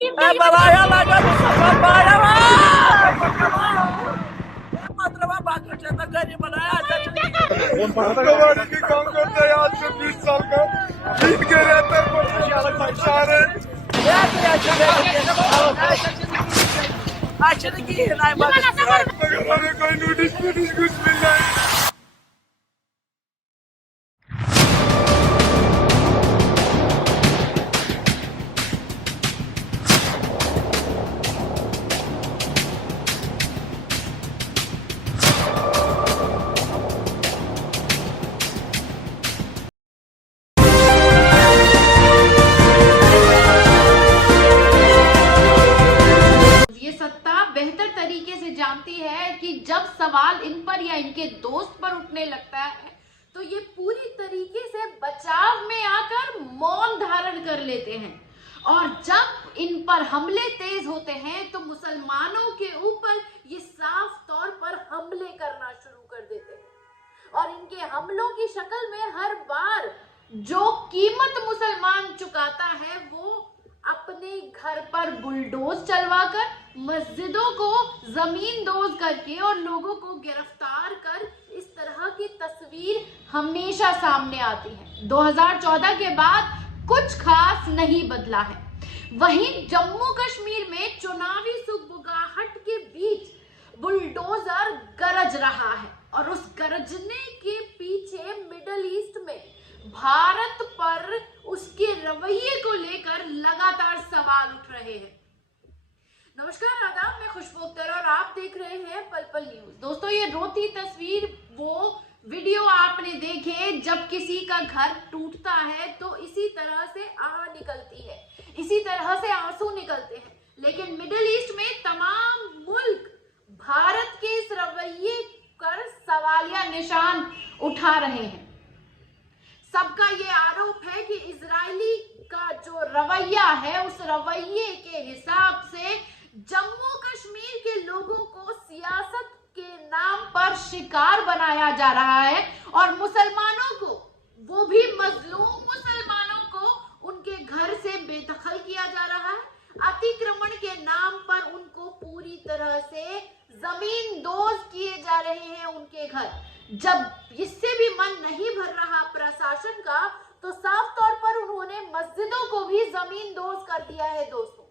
बघायला लागत मात्र बाकीच्या तर गरीब कबाड़ी की काम करता है आज से 20 साल का जीत के रहता है मगर हमें कोई नोटिस कुछ मिल रहा है। ये सत्ता बेहतर तरीके से जानती है कि जब सवाल इन पर या इनके दोस्त पर उठने लगता है तो ये पूरी तरीके से बचाव में आकर मौन धारण कर लेते हैं, और जब इन पर हमले तेज होते हैं तो मुसलमानों के ऊपर ये साफ तौर पर हमले करना शुरू कर देते हैं। और इनके हमलों की शक्ल में हर बार जो कीमत मुसलमान चुकाता है वो अपने घर पर बुलडोज चलवाकर, मस्जिदों को जमीन दोज करके और लोगों को गिरफ्तार कर, इस तरह की तस्वीर हमेशा सामने आती है। 2014 के बाद कुछ खास नहीं बदला है। वहीं जम्मू कश्मीर में चुनावी सुगबुगाहट के बीच बुलडोजर गरज रहा है, और उस गरजने के पीछे मिडिल ईस्ट में भारत पर उसके रवैये को लेकर लगातार सवाल उठ रहे हैं। नमस्कार, आदाब, मैं खुशबू अख्तर और आप देख रहे हैं पल पल न्यूज। दोस्तों, ये रोती तस्वीर वो वीडियो आपने देखे जब किसी का घर टूटता है तो इसी तरह से आह निकलती है, इसी तरह से आंसू निकलते हैं। लेकिन मिडिल ईस्ट में तमाम मुल्क भारत के इस रवैये पर सवालिया निशान उठा रहे हैं। सबका ये आरोप है कि इजरायली का जो रवैया है उस रवैये के हिसाब से जम्मू कश्मीर के लोगों को सियासत के नाम पर शिकार बनाया जा रहा है, और मुसलमानों को, वो भी मजलूम मुसलमानों को, उनके घर से बेदखल किया जा रहा है। अतिक्रमण के नाम पर उनको पूरी तरह से जमीन दोज किए जा रहे हैं उनके घर। जब इससे भी मन नहीं भर रहा प्रशासन का तो साफ तौर पर उन्होंने मस्जिदों को भी जमीन दोज कर दिया है। दोस्तों,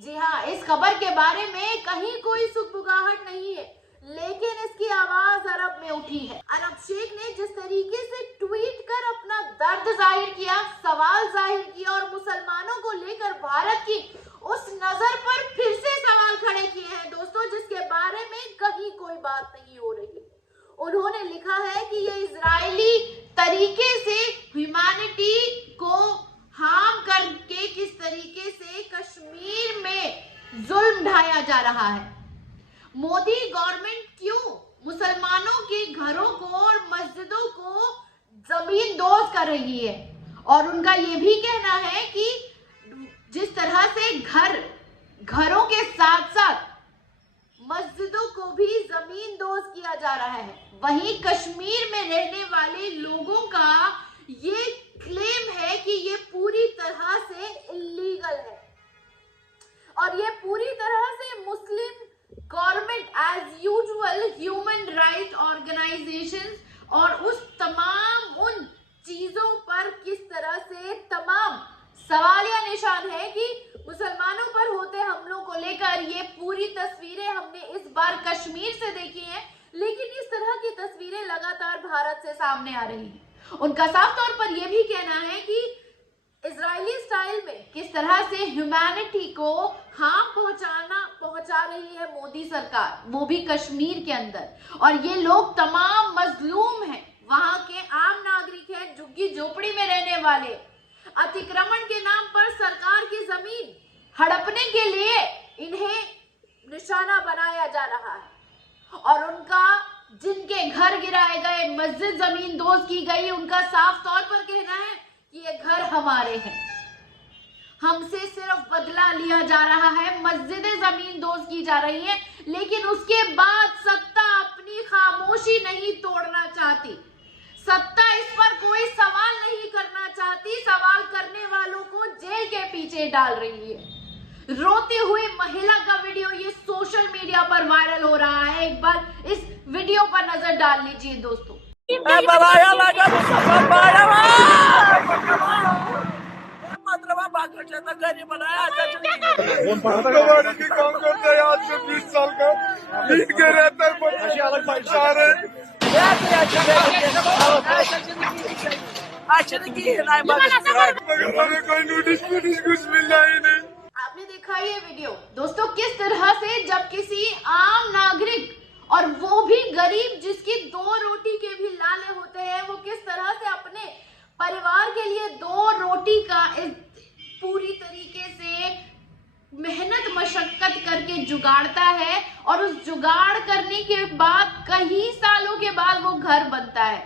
जी हाँ, इस खबर के बारे में कहीं कोई सुगबुगाहट नहीं है, लेकिन इसकी आवाज अरब में उठी है। अरब शेख ने जिस तरीके से ट्वीट कर अपना दर्द जाहिर किया, सवाल जाहिर किया और मुसलमानों को लेकर भारत की उस नजर पर फिर से सवाल खड़े किए हैं दोस्तों, जिसके बारे में कहीं कोई बात नहीं हो रही है। उन्होंने लिखा है कि ये इजरायली तरीके से ह्यूमैनिटी को हार्म करके किस तरीके से कश्मीर में जुल्म ढाया जा रहा है। मोदी गवर्नमेंट क्यों मुसलमानों के घरों को और मस्जिदों को जमीन दोज कर रही है, और उनका ये भी कहना है कि जिस तरह से घरों के साथ साथ मस्जिदों को भी जमीन दोज किया जा रहा है, वहीं कश्मीर में रहने वाले लोगों का ये क्लेम है कि ये पूरी तरह से इलीगल है, और ये पूरी तरह से Muslim government as usual human right organizations और उस तमाम उन चीजों पर किस तरह से तमाम सवालिया निशान है कि मुसलमानों पर होते हमलों को लेकर ये पूरी तस्वीरें हमने इस बार कश्मीर से देखी हैं, लेकिन इस तरह की तस्वीरें लगातार भारत से सामने आ रही हैं। उनका साफ तौर पर यह भी कहना है कि इजरायली स्टाइल में किस तरह से ह्यूमैनिटी को हार्म पहुंचा रही है मोदी सरकार, वो भी कश्मीर के अंदर। और ये लोग तमाम मजलूम हैं, वहां के आम नागरिक हैं, झुग्गी झोपड़ी में रहने वाले। अतिक्रमण के नाम पर सरकार की जमीन हड़पने के लिए इन्हें निशाना बनाया जा रहा है, और उनका जिनके घर गिराए गए, मस्जिद जमीन दोज की गई, उनका साफ तौर पर कहना है कि ये घर हमारे हैं, हमसे सिर्फ बदला लिया जा रहा है, मस्जिदें जमीन दोज की जा रही हैं। लेकिन उसके बाद सत्ता अपनी खामोशी नहीं तोड़ना चाहती, सत्ता इस पर कोई सवाल नहीं करना चाहती, सवाल करने वालों को जेल के पीछे डाल रही है। रोती हुई महिला का वीडियो ये सोशल मीडिया पर वायरल हो रहा है। एक बार इस वीडियो पर नजर डाल लीजिए दोस्तों। बघायला लागत बाळावा मात्र बाकीच्या तर गरीब कबाड़ी के काम करता है आज से 20 साल का भीग के रहता है सारे मगर हमें कोई नोटिस कुछ मिला ही नहीं। आपने देखा ये वीडियो दोस्तों, किस तरह से जब किसी आम नागरिक और वो भी गरीब जिसकी 2 रोटी के भी लाले होते हैं, वो किस तरह से अपने परिवार के लिए 2 रोटी का पूरी तरीके से मेहनत मशक्कत करके जुगाड़ता है और उस जुगाड़ करने के बाद कई सालों के बाद वो घर बनता है,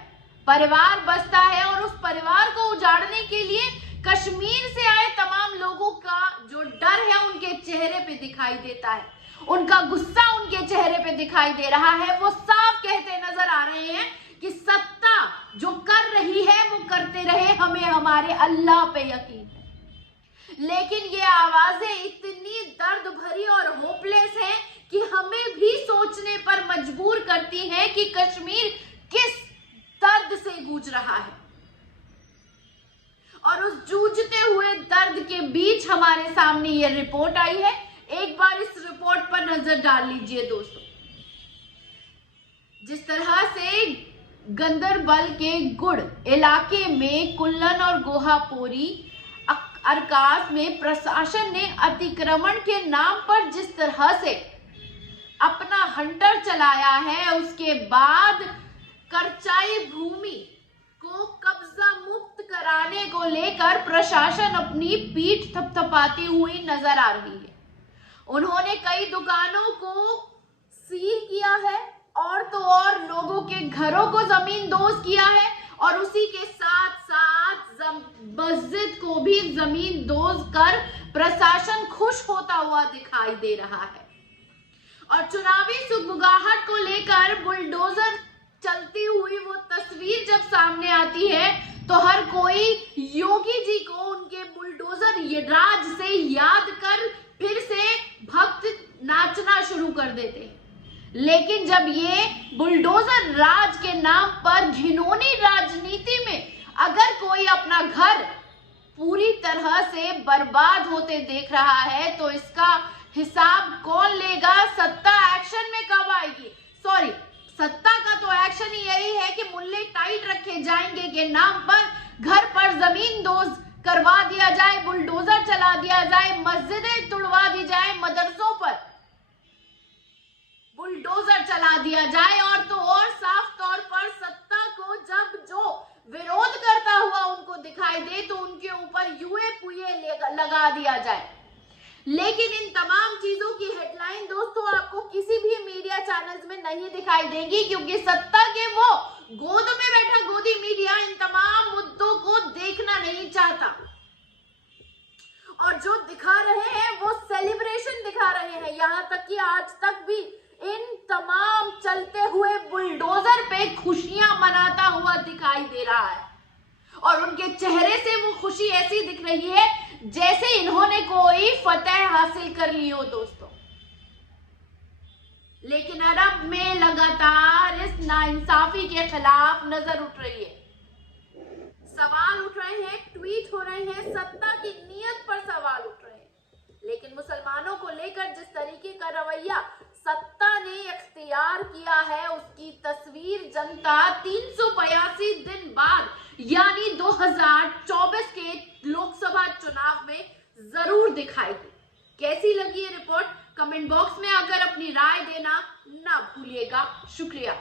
परिवार बसता है और उस परिवार को उजाड़ने के लिए कश्मीर से आए तमाम लोगों का जो डर है उनके चेहरे पे दिखाई देता है, उनका गुस्सा उनके चेहरे पे दिखाई दे रहा है। वो साफ कहते नजर आ रहे हैं कि सत्ता जो कर रही है वो करते रहे, हमें हमारे अल्लाह पे यकीन है। लेकिन ये आवाजें इतनी दर्द भरी और होपलेस हैं कि हमें भी सोचने पर मजबूर करती हैं कि कश्मीर किस दर्द से गूंज रहा है। और उस जूझते हुए दर्द के बीच हमारे सामने ये रिपोर्ट आई है। एक बार इस रिपोर्ट पर नजर डाल लीजिए दोस्तों। जिस तरह से गंदरबल के गुड़ इलाके में कुल्लन और गोहापोरी अरकास में प्रशासन ने अतिक्रमण के नाम पर जिस तरह से अपना हंटर चलाया है, उसके बाद करचाई भूमि को कब्जा मुक्त कराने को लेकर प्रशासन अपनी पीठ थपथपाती हुई नजर आ रही है। उन्होंने कई दुकानों को सील किया है और तो और लोगों के घरों को जमींदोज किया है और उसी के साथ साथ मस्जिद को भी जमींदोज कर प्रशासन खुश होता हुआ दिखाई दे रहा है। और चुनावी सुगबुगाहट को लेकर बुलडोजर चलती हुई वो तस्वीर जब सामने आती है तो हर कोई योगी जी को उनके बुलडोजर राज से याद कर फिर से भक्त नाचना शुरू कर देते हैं। लेकिन जब ये बुलडोजर राज के नाम पर घिनौनी राजनीति में अगर कोई अपना घर पूरी तरह से बर्बाद होते देख रहा है तो इसका हिसाब कौन लेगा? सत्ता एक्शन में कब आएगी? सॉरी, सत्ता का तो एक्शन ही यही है कि मुल्ले टाइट रखे जाएंगे के नाम पर घर पर जमींदोज करवा दिया जाए, बुलडोजर चला दिया जाए, मस्जिदें तुड़वा दी जाए, मदरसों पर बुलडोजर चला दिया जाए और तो और साफ तौर पर सत्ता को जब जो विरोध करता हुआ उनको दिखाई दे तो उनके ऊपर यूए पुए लगा दिया जाए। लेकिन इन तमाम चीजों की हेडलाइन दोस्तों आपको किसी भी मीडिया चैनल्स में नहीं दिखाई देगी, क्योंकि सत्ता के वो गोद में बैठा गोदी मीडिया इन तमाम मुद्दों को देखना नहीं चाहता और जो दिखा रहे हैं वो सेलिब्रेशन दिखा रहे हैं। यहाँ तक कि आज तक भी इन तमाम चलते हुए बुलडोजर पे खुशियां मनाता हुआ दिखाई दे रहा है और उनके चेहरे से वो खुशी ऐसी दिख रही है जैसे इन्होंने कोई फतह हासिल कर ली हो दोस्तों। लेकिन अरब में लगातार इस नाइंसाफी के खिलाफ नजर उठ रही है, सवाल उठ रहे हैं, ट्वीट हो रहे हैं, सत्ता की नीयत पर सवाल उठ रहे हैं। लेकिन मुसलमानों को लेकर जिस तरीके का रवैया सत्ता ने इख्तियार किया है उसकी तस्वीर जनता 382 दिन बाद यानी 2024 के लोकसभा चुनाव में जरूर दिखाएगी। कैसी लगी ये रिपोर्ट? कमेंट बॉक्स में आकर अपनी राय देना ना भूलिएगा। शुक्रिया।